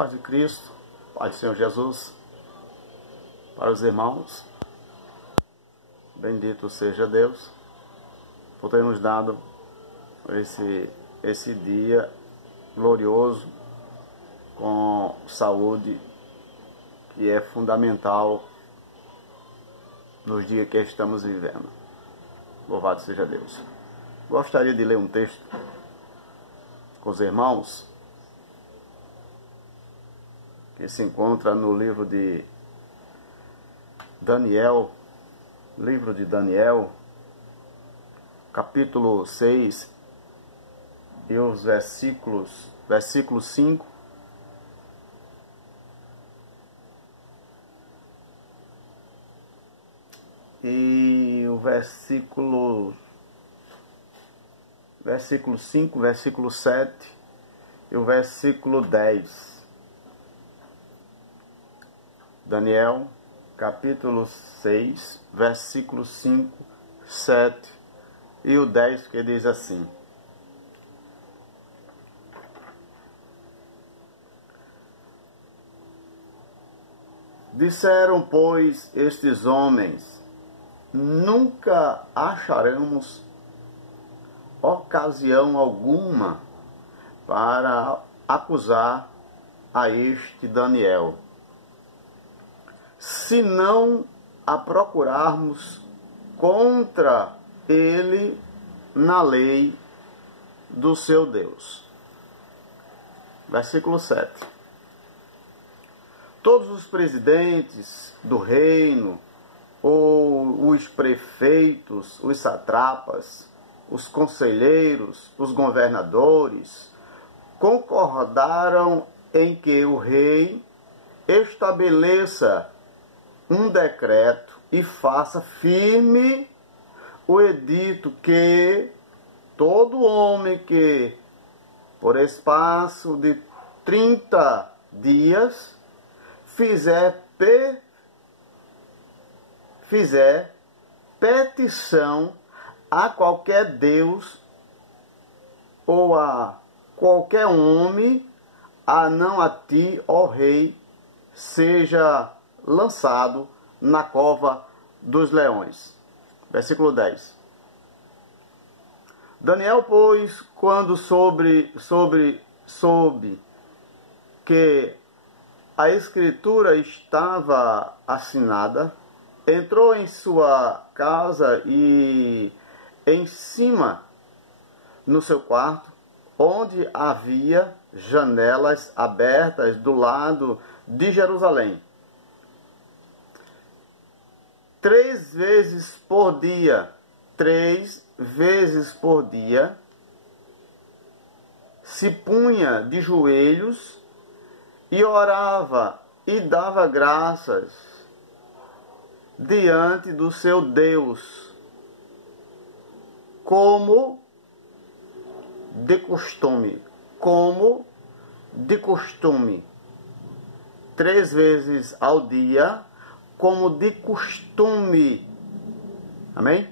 Paz de Cristo, paz do Senhor Jesus, para os irmãos, bendito seja Deus, por ter nos dado esse dia glorioso, com saúde, que é fundamental nos dias que estamos vivendo. Louvado seja Deus. Gostaria de ler um texto com os irmãos, que se encontra no livro de Daniel, capítulo 6, e os versículo 5, e o versículo 5, versículo 7 e o versículo 10. Daniel, capítulo 6, versículo 5, 7 e o 10, que diz assim: Disseram, pois, estes homens: nunca acharemos ocasião alguma para acusar a este Daniel, se não a procurarmos contra ele na lei do seu Deus. Versículo 7. Todos os presidentes do reino, ou os prefeitos, os satrapas, os conselheiros, os governadores, concordaram em que o rei estabeleça um decreto e faça firme o edito que todo homem que, por espaço de 30 dias, fizer petição a qualquer Deus ou a qualquer homem, a não a ti, ó rei, seja lançado na cova dos leões. Versículo 10. Daniel, pois, quando soube que a escritura estava assinada, entrou em sua casa e em cima, no seu quarto, onde havia janelas abertas do lado de Jerusalém. 3 vezes por dia, se punha de joelhos e orava e dava graças diante do seu Deus, como de costume, 3 vezes ao dia, como de costume. Amém?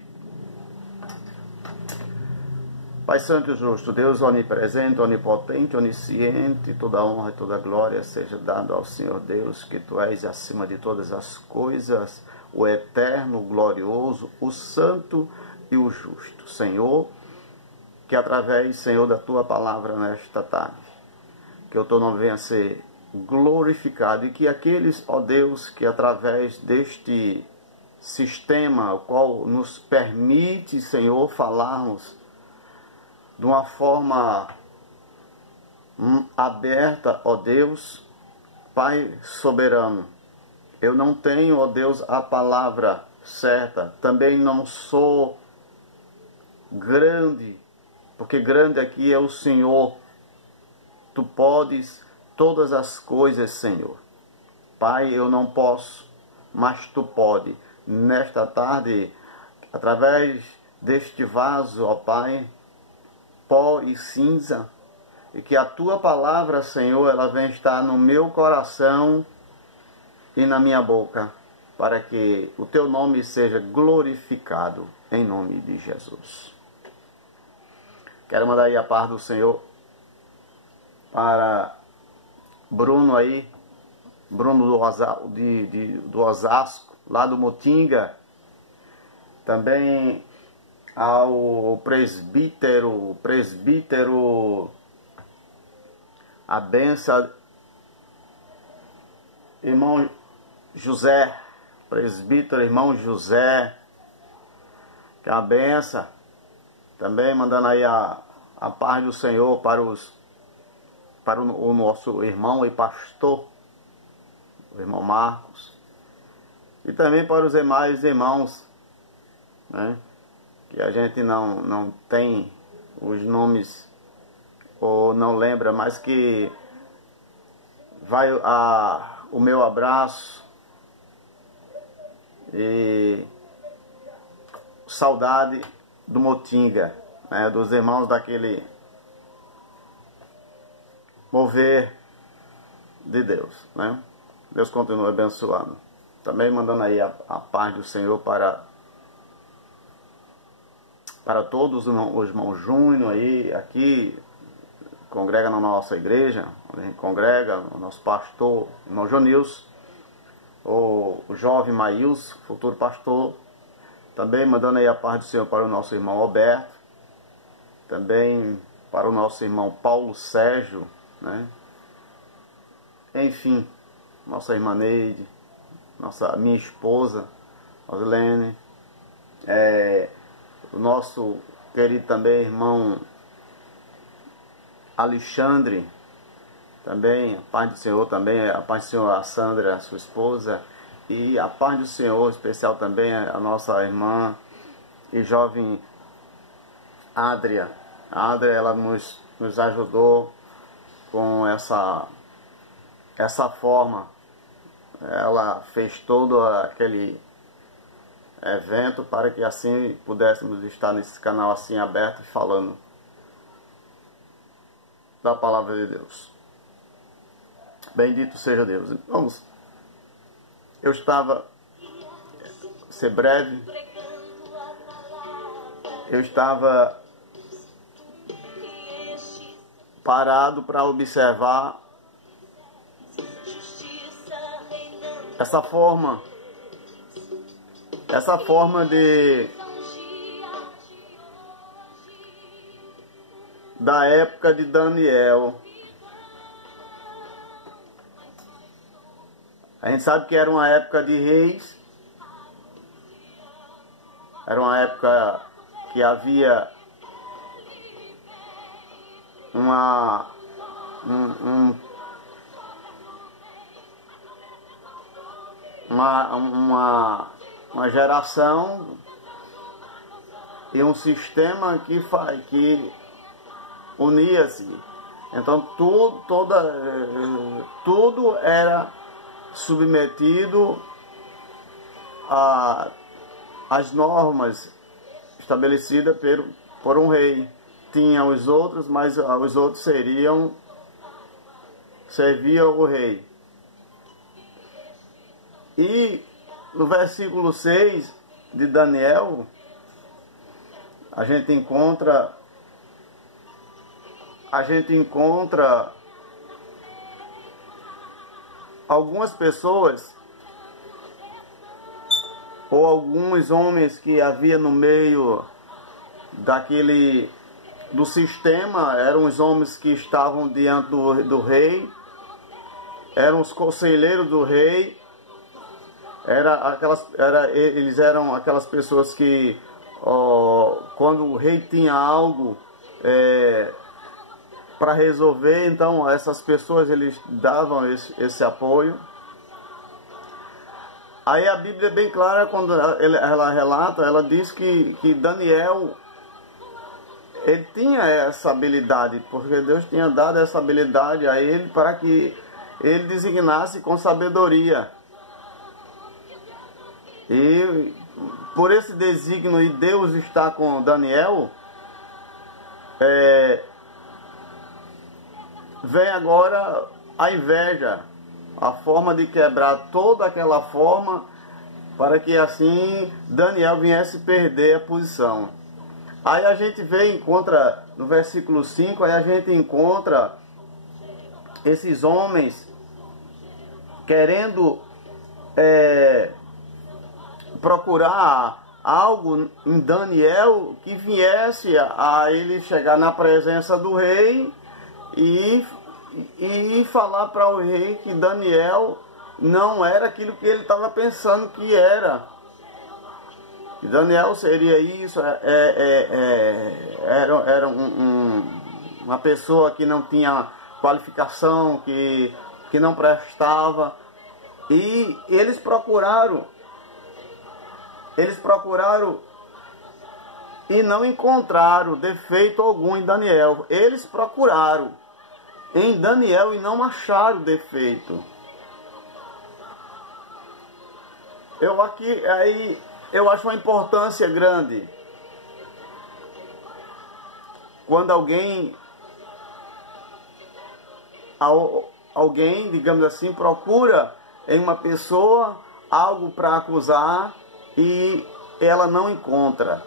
Pai Santo e Justo, Deus onipresente, onipotente, onisciente, toda honra e toda glória seja dada ao Senhor Deus, que Tu és acima de todas as coisas, o eterno, o glorioso, o santo e o justo. Senhor, que através, Senhor, da Tua palavra nesta tarde, que o Teu nome venha a ser glorificado e que aqueles, ó Deus, que através deste sistema, o qual nos permite, Senhor, falarmos de uma forma aberta, ó Deus, Pai soberano, eu não tenho, ó Deus, a palavra certa, também não sou grande, porque grande aqui é o Senhor. Tu podes todas as coisas, Senhor. Pai, eu não posso, mas Tu pode. Nesta tarde, através deste vaso, ó Pai, pó e cinza, e que a Tua palavra, Senhor, ela venha estar no meu coração e na minha boca, para que o Teu nome seja glorificado, em nome de Jesus. Quero mandar aí a paz do Senhor para Bruno aí, Bruno do Osasco, lá do Mutinga. Também ao presbítero, a benção, irmão José, presbítero, irmão José, que é a benção. Também mandando aí a paz do Senhor para o nosso irmão e pastor, o irmão Marcos. E também para os demais irmãos, né, que a gente não tem os nomes ou não lembra, mas que vai o meu abraço e saudade do Mutinga, né, dos irmãos daquele mover de Deus, né? Deus continua abençoando. Também mandando aí a paz do Senhor para todos os irmãos Júnior aí, aqui, congrega na nossa igreja, onde a gente congrega, o nosso pastor, o irmão Jonilson, o jovem Maílson, futuro pastor. Também mandando aí a paz do Senhor para o nosso irmão Alberto, também para o nosso irmão Paulo Sérgio, né? Enfim, nossa irmã Neide, minha esposa, Rosilene, o nosso querido também irmão Alexandre, também a paz do Senhor, também a paz do Senhor a Sandra, a sua esposa, e a paz do Senhor especial também a nossa irmã e jovem Adria. A Adria, ela nos ajudou com essa forma. Ela fez todo aquele evento para que assim pudéssemos estar nesse canal assim aberto e falando da palavra de Deus. Bendito seja Deus. Vamos. Eu estava, ser breve, eu estava parado para observar essa forma da época de Daniel. A gente sabe que era uma época de reis, era uma época que havia uma geração e um sistema que unia-se. Então tudo era submetido às normas estabelecidas por um rei. Tinha os outros, mas os outros serviam o rei. E no versículo 6 de Daniel, a gente encontra algumas pessoas ou alguns homens que havia no meio do sistema, eram os homens que estavam diante do rei, eram os conselheiros do rei, eles eram aquelas pessoas que quando o rei tinha algo para resolver, então essas pessoas eles davam esse apoio. Aí a Bíblia é bem clara quando ela relata, ela diz que Daniel, ele tinha essa habilidade, porque Deus tinha dado essa habilidade a ele para que ele designasse com sabedoria. E por esse desígnio e Deus está com Daniel, vem agora a inveja, a forma de quebrar toda aquela forma para que assim Daniel viesse perder a posição. Aí a gente encontra no versículo 5, aí a gente encontra esses homens querendo procurar algo em Daniel que viesse a ele chegar na presença do rei e falar para o rei que Daniel não era aquilo que ele estava pensando que era. Que Daniel seria isso, era uma pessoa que não tinha qualificação, que não prestava. E eles procuraram e não encontraram defeito algum em Daniel. Eles procuraram em Daniel e não acharam defeito. Eu acho uma importância grande quando alguém, digamos assim, procura em uma pessoa algo para acusar e ela não encontra.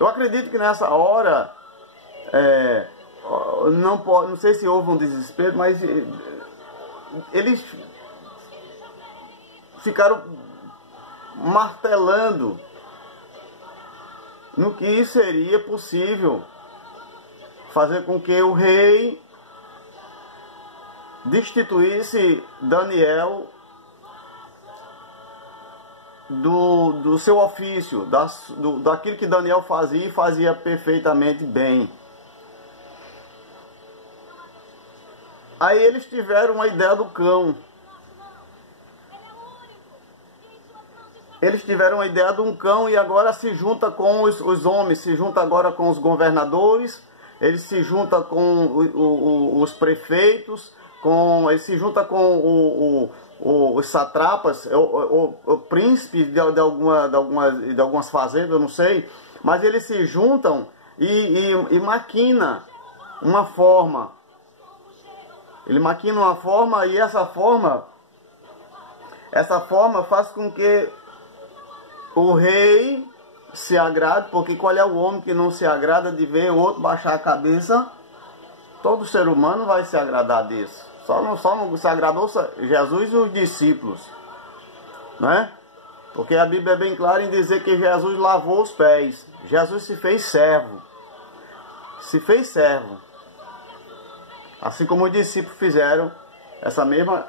Eu acredito que nessa hora, não sei se houve um desespero, mas eles ficaram martelando no que seria possível fazer com que o rei destituísse Daniel do seu ofício, daquilo que Daniel fazia e fazia perfeitamente bem. Aí eles tiveram uma ideia do cão. Eles tiveram a ideia de um cão e agora se junta com os homens, se junta agora com os governadores, eles se junta com os prefeitos, eles se junta com os satrapas, o príncipe de algumas fazendas, eu não sei, mas eles se juntam e maquina uma forma. Ele maquina uma forma e essa forma faz com que o rei se agrade, porque qual é o homem que não se agrada de ver o outro baixar a cabeça? Todo ser humano vai se agradar disso. Só não se agradou Jesus e os discípulos, né? Porque a Bíblia é bem clara em dizer que Jesus lavou os pés. Jesus se fez servo. Se fez servo. Assim como os discípulos fizeram essa mesma.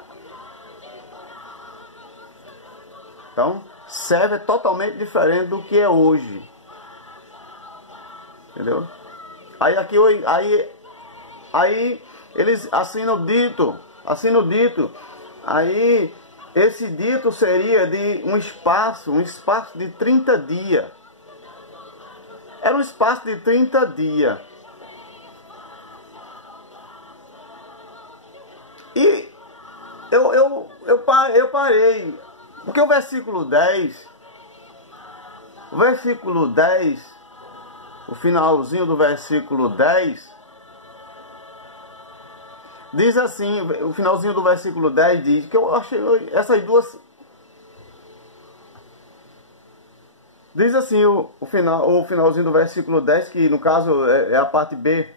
Então, servo é totalmente diferente do que é hoje. Entendeu? Aí eles assinam o dito. Aí esse dito seria de um espaço de 30 dias. Era um espaço de 30 dias. E eu parei. Porque o versículo 10, o finalzinho do versículo 10, diz assim, o finalzinho do versículo 10 diz, que eu achei essas duas, diz assim, o finalzinho do versículo 10, que no caso é a parte B,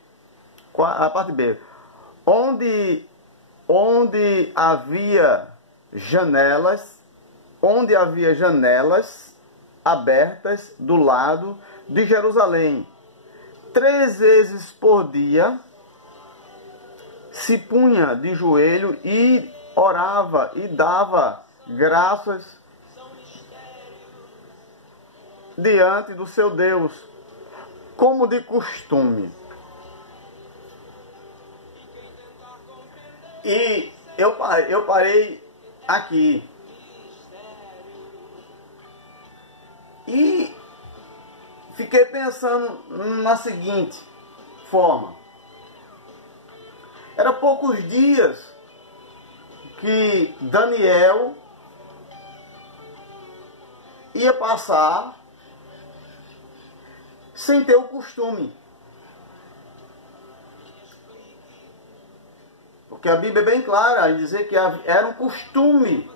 onde havia janelas abertas do lado de Jerusalém, 3 vezes por dia se punha de joelho e orava e dava graças diante do seu Deus, como de costume. E eu parei aqui. E fiquei pensando na seguinte forma. Era poucos dias que Daniel ia passar sem ter o costume. Porque a Bíblia é bem clara em dizer que era um costume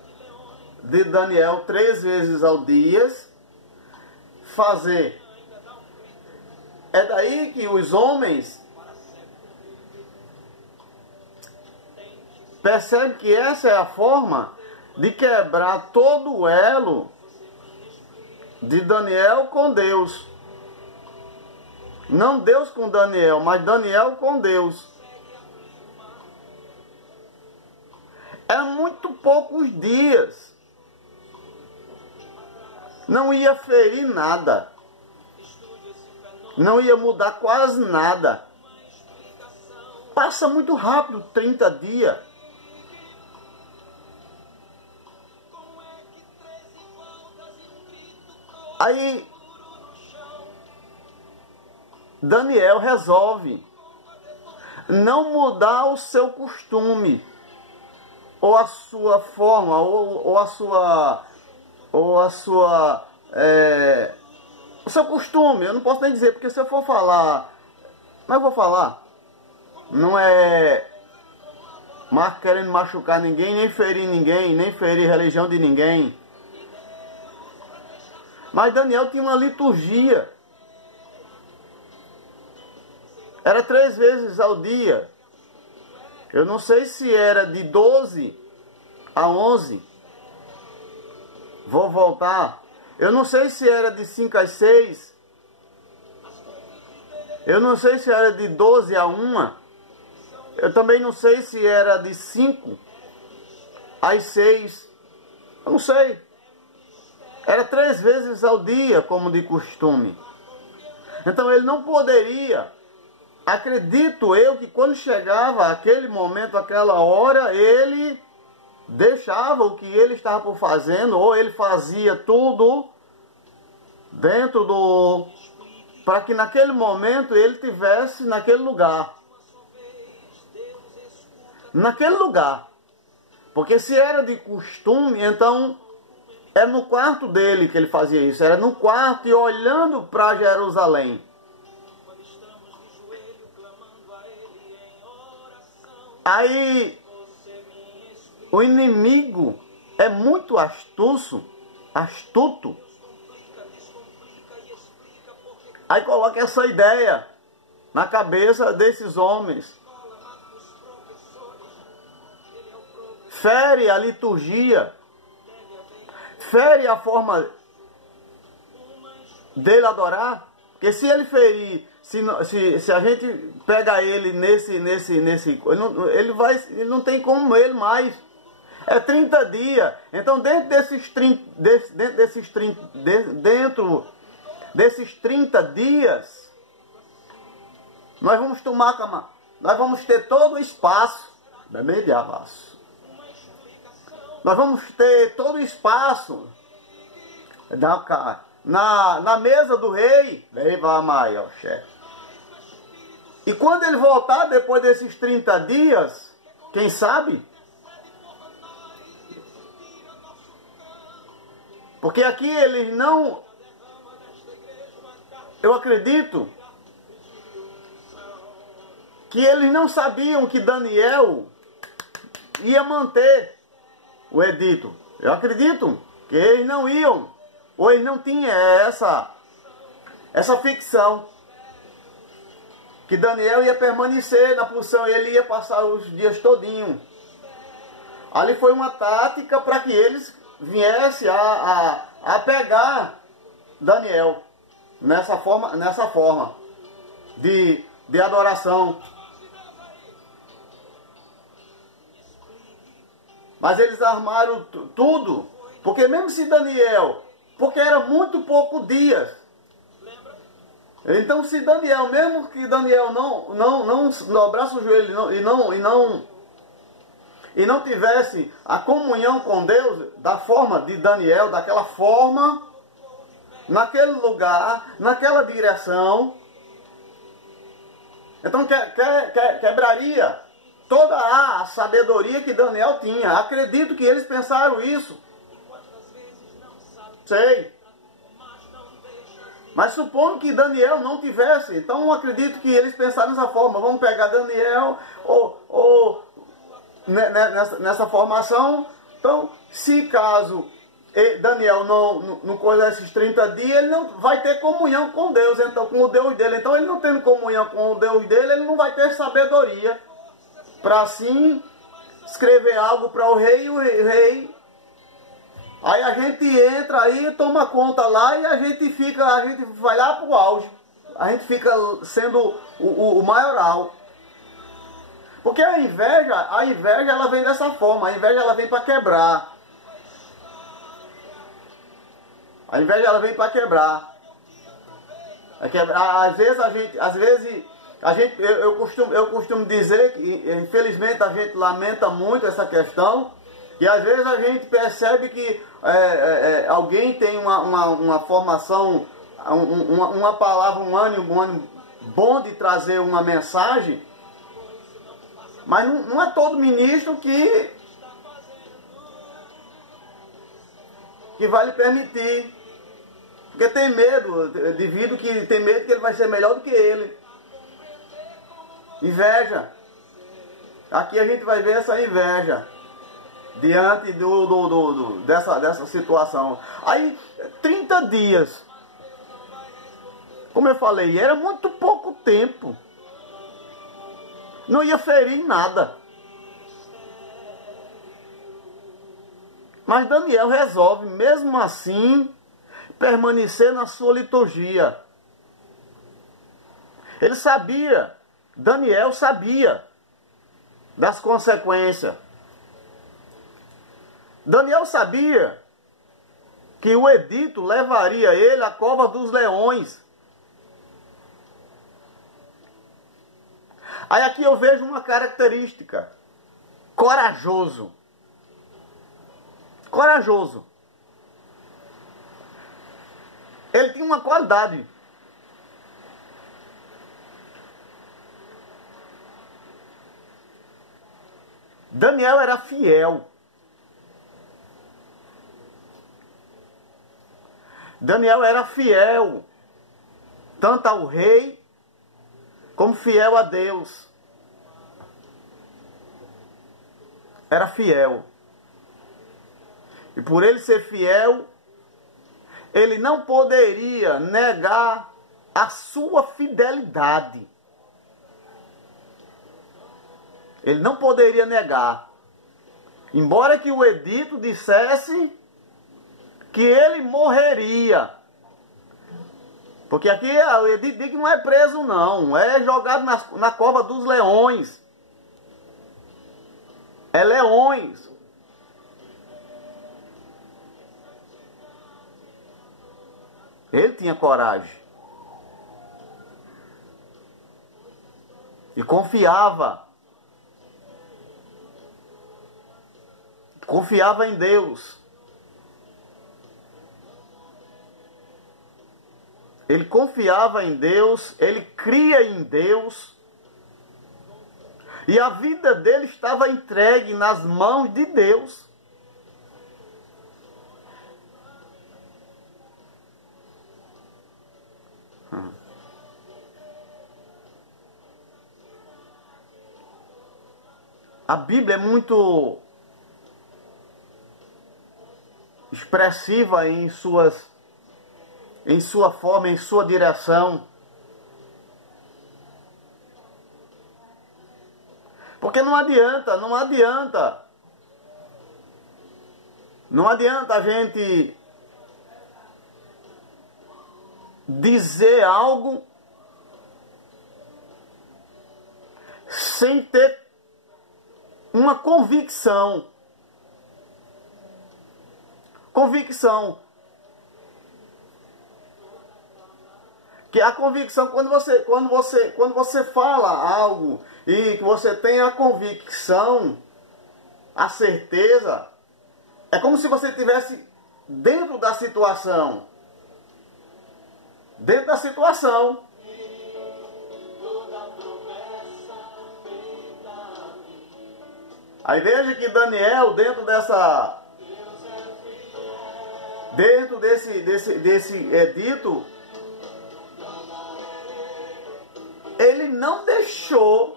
de Daniel 3 vezes ao dia fazer. É daí que os homens Percebe que essa é a forma de quebrar todo o elo de Daniel com Deus. Não Deus com Daniel, mas Daniel com Deus. É muito poucos dias. Não ia ferir nada. Não ia mudar quase nada. Passa muito rápido, 30 dias. Aí Daniel resolve não mudar o seu costume, ou a sua forma, o seu costume. Eu não posso nem dizer, porque se eu for falar, mas eu vou falar, não é querendo machucar ninguém, nem ferir religião de ninguém. Mas Daniel tinha uma liturgia. Era 3 vezes ao dia. Eu não sei se era de 12 a 11. Vou voltar. Eu não sei se era de 5 às 6. Eu não sei se era de 12 a 1. Eu também não sei se era de 5 às 6. Eu não sei. Era 3 vezes ao dia, como de costume. Então ele não poderia. Acredito eu que quando chegava aquele momento, aquela hora, ele deixava o que ele estava por fazendo, ou ele fazia tudo dentro do... para que naquele momento ele tivesse naquele lugar. Naquele lugar. Porque se era de costume, então é no quarto dele que ele fazia isso. Era no quarto e olhando para Jerusalém. Aí o inimigo é muito astuto. Aí coloca essa ideia na cabeça desses homens. Fere a liturgia. Fere a forma dele adorar. Porque se ele ferir, se a gente pega ele ele não tem como ele mais. É 30 dias. Então dentro desses 30 dias, nós vamos ter todo o espaço. Nós vamos ter todo o espaço na mesa do rei. E quando ele voltar, depois desses 30 dias, quem sabe? Porque aqui eles não... Eu acredito que eles não sabiam que Daniel ia manter o edito. Eu acredito que eles não iam, ou eles não tinham essa ficção, que Daniel ia permanecer na posição, ele ia passar os dias todinho. Ali foi uma tática para que eles viessem a pegar Daniel nessa forma de adoração. Mas eles armaram tudo, porque mesmo se Daniel, porque era muito pouco dias. Então se Daniel, mesmo que Daniel não dobrasse o joelho e não tivesse a comunhão com Deus da forma de Daniel, daquela forma, naquele lugar, naquela direção, então quebraria toda a sabedoria que Daniel tinha. Acredito que eles pensaram isso. Sei. Mas supondo que Daniel não tivesse, então acredito que eles pensaram dessa forma. Vamos pegar Daniel nessa formação. Então, se caso Daniel não colher esses 30 dias, ele não vai ter comunhão com Deus, então, com o Deus dele. Então, ele não tendo comunhão com o Deus dele, ele não vai ter sabedoria para assim escrever algo para o rei e o rei. Aí a gente entra aí, toma conta lá e a gente vai lá pro auge. A gente fica sendo o maioral. Porque a inveja ela vem dessa forma. A inveja ela vem para quebrar. A inveja ela vem para quebrar. Às vezes eu costumo dizer que infelizmente a gente lamenta muito essa questão. E às vezes a gente percebe que alguém tem uma formação, uma palavra, um ânimo bom de trazer uma mensagem, mas não é todo ministro que vai lhe permitir, porque tem medo, devido que tem medo que ele vai ser melhor do que ele. Inveja. Aqui a gente vai ver essa inveja diante dessa situação. Aí, 30 dias. Como eu falei, era muito pouco tempo. Não ia ferir nada. Mas Daniel resolve, mesmo assim, permanecer na sua liturgia. Ele sabia, Daniel sabia das consequências. Daniel sabia que o edito levaria ele à cova dos leões. Aí aqui eu vejo uma característica. Corajoso. Corajoso. Ele tinha uma qualidade. Daniel era fiel. Daniel era fiel, tanto ao rei, como fiel a Deus. Era fiel. E por ele ser fiel, ele não poderia negar a sua fidelidade. Ele não poderia negar. Embora que o edito dissesse que ele morreria. Porque aqui o edito diz que não é preso não, é jogado na cova dos leões. É leões. Ele tinha coragem. E confiava. Confiava em Deus. Ele confiava em Deus, ele cria em Deus. E a vida dele estava entregue nas mãos de Deus. A Bíblia é muito expressiva em sua forma, em sua direção. Porque não adianta a gente dizer algo sem ter uma convicção. Que a convicção, quando você fala algo e que você tem a convicção, a certeza, é como se você estivesse dentro da situação. Dentro da situação. Aí veja que Daniel, dentro desse edito, ele não deixou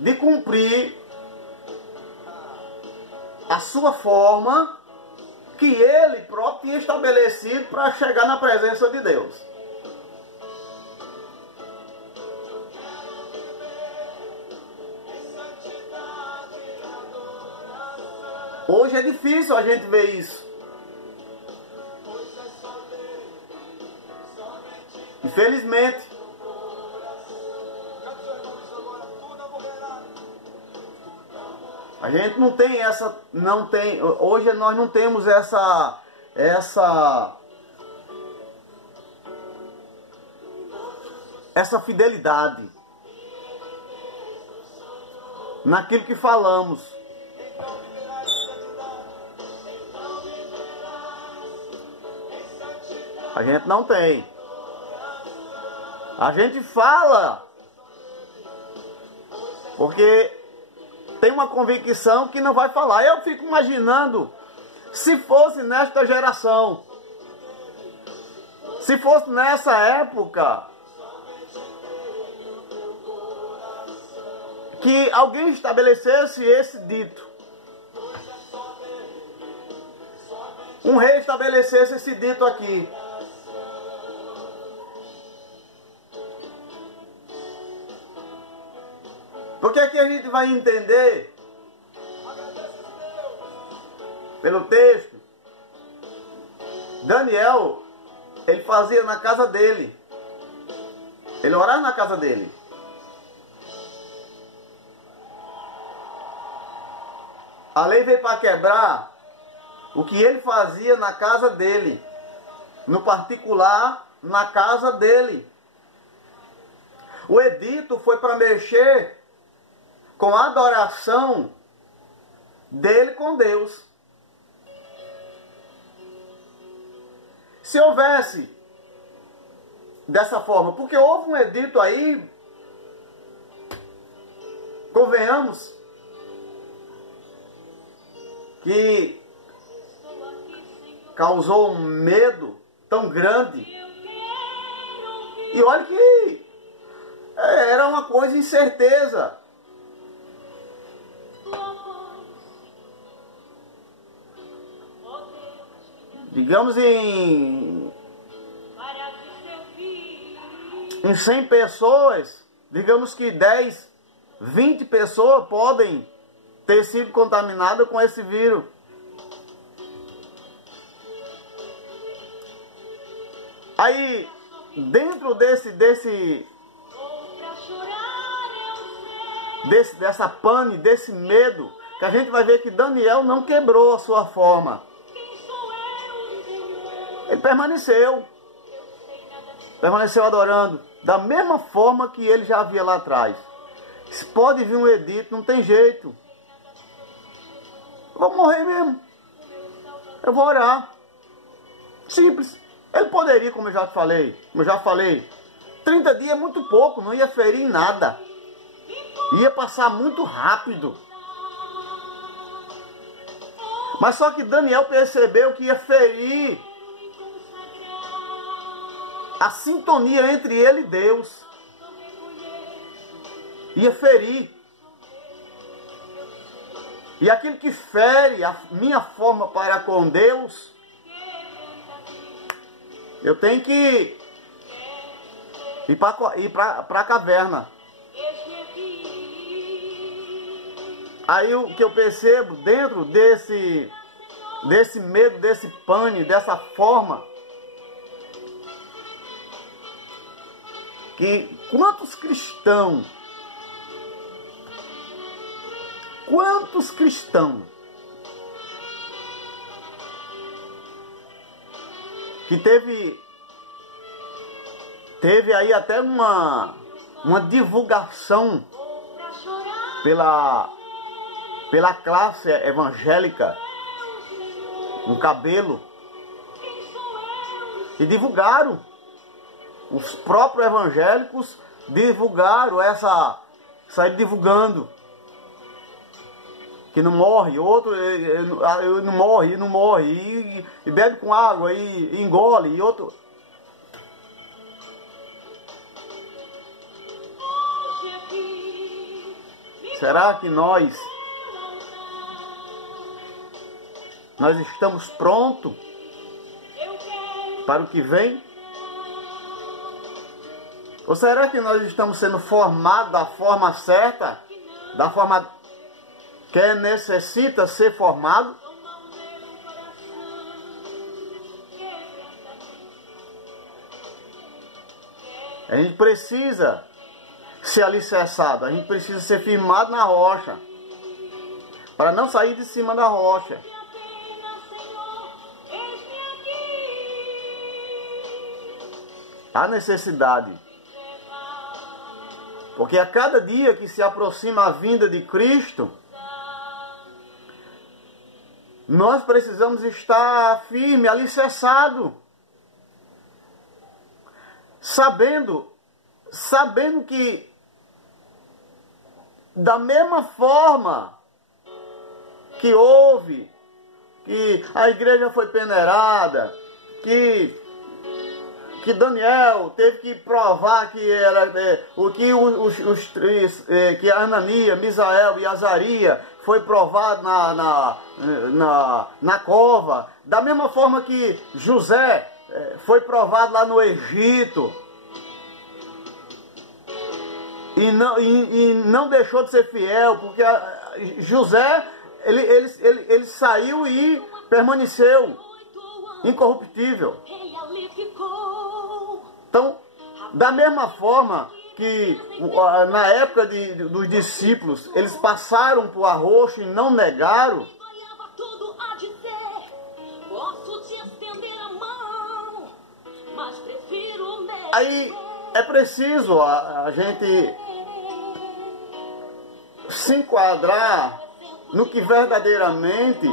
de cumprir a sua forma que ele próprio tinha estabelecido para chegar na presença de Deus. Hoje é difícil a gente ver isso. Infelizmente. A gente não tem essa, hoje nós não temos essa fidelidade naquilo que falamos. A gente não tem. A gente fala porque tem uma convicção que não vai falar. Eu fico imaginando se fosse nesta geração, se fosse nessa época, que alguém estabelecesse esse dito. Um rei estabelecesse esse dito aqui. Porque aqui a gente vai entender, pelo texto, Daniel, ele fazia na casa dele. Ele orava na casa dele. A lei veio para quebrar o que ele fazia na casa dele. No particular, na casa dele. O edito foi para mexer com a adoração dele com Deus. Se houvesse dessa forma, porque houve um edito aí, convenhamos, que causou um medo tão grande. E olha que era uma coisa incerteza. Digamos em 100 pessoas, digamos que 10, 20 pessoas podem ter sido contaminadas com esse vírus. Aí, dentro dessa pane, desse medo, que a gente vai ver que Daniel não quebrou a sua forma. Ele permaneceu adorando, da mesma forma que ele já havia lá atrás. Se pode vir um edito, não tem jeito. Eu vou morrer mesmo. Eu vou orar. Simples. Ele poderia, como eu já falei, 30 dias é muito pouco, não ia ferir em nada. Ia passar muito rápido. Mas só que Daniel percebeu que ia ferir a sintonia entre ele e Deus. Ia ferir. E aquilo que fere a minha forma para com Deus, eu tenho que ir para a caverna. Aí o que eu percebo dentro desse medo, desse pânico, dessa forma, que quantos cristãos que teve aí até uma divulgação pela classe evangélica, um cabelo, e divulgaram, os próprios evangélicos divulgaram saíram divulgando que não morre, outro não morre, e bebe com água, e engole, e outro. Será que nós estamos prontos para o que vem? Ou será que nós estamos sendo formados da forma certa, da forma que necessita ser formado. A gente precisa ser alicerçado, a gente precisa ser firmado na rocha, para não sair de cima da rocha. Há necessidade. Porque a cada dia que se aproxima a vinda de Cristo, nós precisamos estar firme, alicerçado. Sabendo que da mesma forma que houve, que a igreja foi peneirada, que Daniel teve que provar que era o que os três, que Ananias, Misael e Azaria foi provado na cova, da mesma forma que José foi provado lá no Egito e não deixou de ser fiel, porque José ele saiu e permaneceu incorruptível. Então, da mesma forma que na época dos discípulos, eles passaram por arroxo e não negaram, aí é preciso a gente se enquadrar no que verdadeiramente